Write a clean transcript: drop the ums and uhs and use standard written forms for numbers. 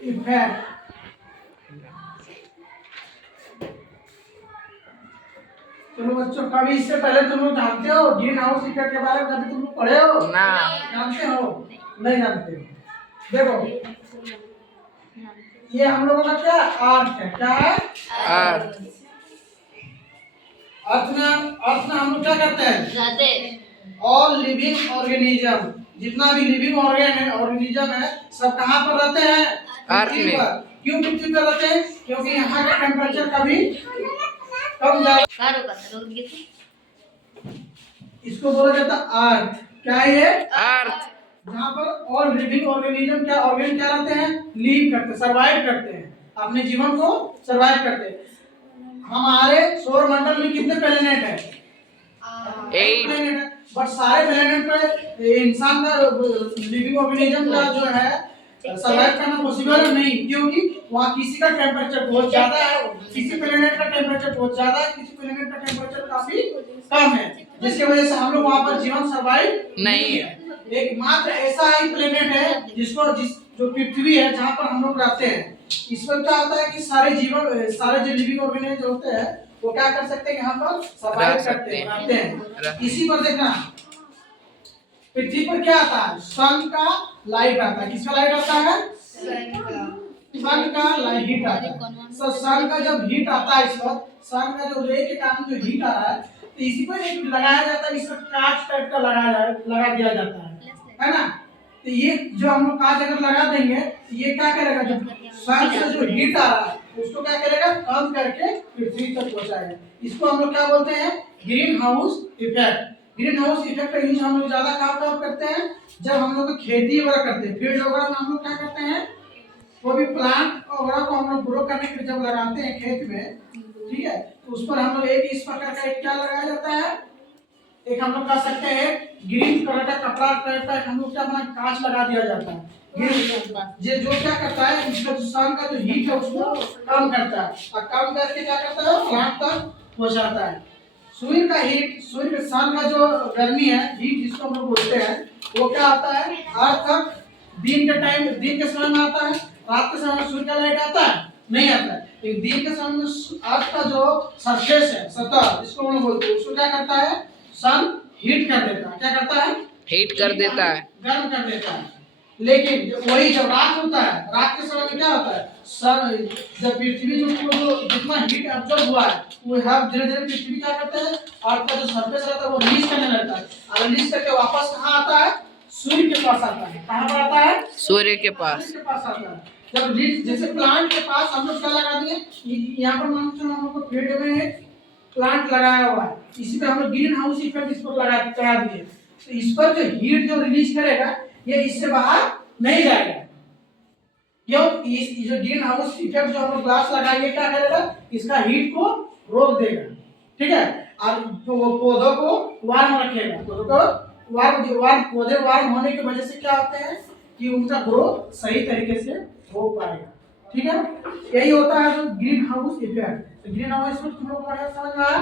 Effect. चलो बच्चों, कभी इससे पहले तुम लोग जानते हो ग्रीन हाउस इफेक्ट के बारे में? कभी तुम लोग पढ़े हो? ना। जानते हो? नहीं जानते हो। देखो, ये हम लोगों का क्या अर्थ है? क्या है? अर्थ। अर्थ में हम लोग क्या करते हैं? ऑल लिविंग ऑर्गेनिज्म, जितना भी लिविंग ऑर्गेनिज्म है, सब कहाँ पर रहते हैं? अर्थ पृथ्वी में। पर। क्यों पृथ्वी पर रहते हैं? क्योंकि यहाँ का टेम्परेचर कभी कम ज्यादा। इसको बोला जाता है अर्थ। क्या है ये? अर्थ। जहाँ पर ऑल लिविंग ऑर्गेनिज्म क्या रहते हैं? लीव करते, सर्वाइव करते हैं, अपने जीवन को सर्वाइव करते हैं। हमारे सौर मंडल में कितने प्लेनेट हैं? 8 प्लेनेट है। बट सारे प्लेनेट पे इंसान का लिविंग ऑर्गेनिज्म का जो है सर्वाइव करना पॉसिबल नहीं, क्योंकि वहाँ किसी का टेम्परेचर बहुत ज्यादा है, किसी प्लेनेट का टेम्परेचर बहुत ज्यादा है, किसी प्लेनेट का टेम्परेचर काफी कम है, जिसकी वजह से हम लोग वहाँ पर जीवन सर्वाइव नहीं है। एकमात्र ऐसा ही प्लेनेट है जो पृथ्वी है, जहाँ पर हम लोग रहते हैं। इस पर क्या होता है कि सारे जो लिविंग ऑर्गेनिज्म होते हैं वो क्या कर सकते हैं? यहाँ पर सर्वाइव करते हैं, रहते हैं। इसी पर देखना, पृथ्वी पर क्या आता है? सन का लाइट आता है। किसका लाइट आता है? सन का लाइट हीट आता है। सो सन का जब हीट आता है, इस वक्त सन का जो रे के कारण जो हीट आ रहा है, तो इसी पर एक लगाया जाता है, इसका कांच टाइप का लगा दिया जाता है ना? तो ये जो हम लोग कांच अगर लगा देंगे तो ये क्या करेगा? जो सन से जो हीट आ रहा है उसको क्या करेगा? कम करके पृथ्वी तक पहुंचाएगा। इसको हम लोग क्या बोलते हैं? Green house effect. Green house effect का यूज हम लोग ज्यादा कब करते हैं? जब हम लोग खेती वगैरह करते हैं, फील्ड वगैरह में हम लोग क्या करते हैं? वो भी प्लांट वगैरह को हम लोग ग्रो करने के लिए जब लगाते हैं खेत में, ठीक है, तो उस पर हम लोग एक इस प्रकार का क्या लगाया जाता है? एक हम लोग कह सकते हैं ग्रीन कलर का कपड़ा टाइप का हम लोग क्या बना, कांच लगा दिया जाता है। ये जो क्या करता है, इसका जो सन का जो हीट है उसको कम करता है, और कम करके क्या करता है? प्लांट तक पहुंचाता है। सूर्य का हीट, सूर्य के सन का जो गर्मी है, हीट जिसको हम लोग बोलते हैं, वो क्या आता है? अर्थ तक दिन के समय में आता है। रात के समय में सूर्य का लाइट आता है? नहीं आता है। लेकिन दिन के समय में अर्थ का जो सरफेस है, सतह जिसको हम लोग बोलते हैं, उसको क्या करता है? सन हीट कर देता है। क्या करता है? हीट कर देता है, गर्म कर देता है। लेकिन वही जब रात होता है, रात के समय में क्या होता है? सन जब पृथ्वी जो जितना हीट एब्जॉर्ब हुआ है वो हर धीरे धीरे पृथ्वी क्या करते हैं? अर्थ का जो सरफेस रहता है वो रिलीज करने लगता है, और रिलीज करके वापस कहाँ आता है? सूर्य के पास आता है। कहाँ पर आता है? सूर्य के पास। सूर्य के पास आता है। जब जैसे प्लांट के पास हम लोग क्या लगा दिए, यहाँ पर मान लो हम लोग को फील्ड में एक प्लांट लगाया हुआ है, इसी पे हम लोग ग्रीन हाउस इफेक्ट इस पर लगा दिए, तो इस पर जो हीट जो रिलीज करेगा ये इससे बाहर नहीं जाएगा। क्यों? इस जो ग्रीन हाउस इफेक्ट जो हम लोग ग्लास लगाएंगे क्या करेगा? इसका हीट को रोक देगा, ठीक है, और तो वो पौधों को वार्म रखेगा। पौधों को पौधे वार्म होने की वजह से क्या होते हैं कि उनका ग्रोथ सही तरीके से हो पाएगा, ठीक है। यही होता है जो ग्रीन हाउस इफेक्ट। तो ग्रीन हाउस इफेक्ट तुम लोग को समझ में आया?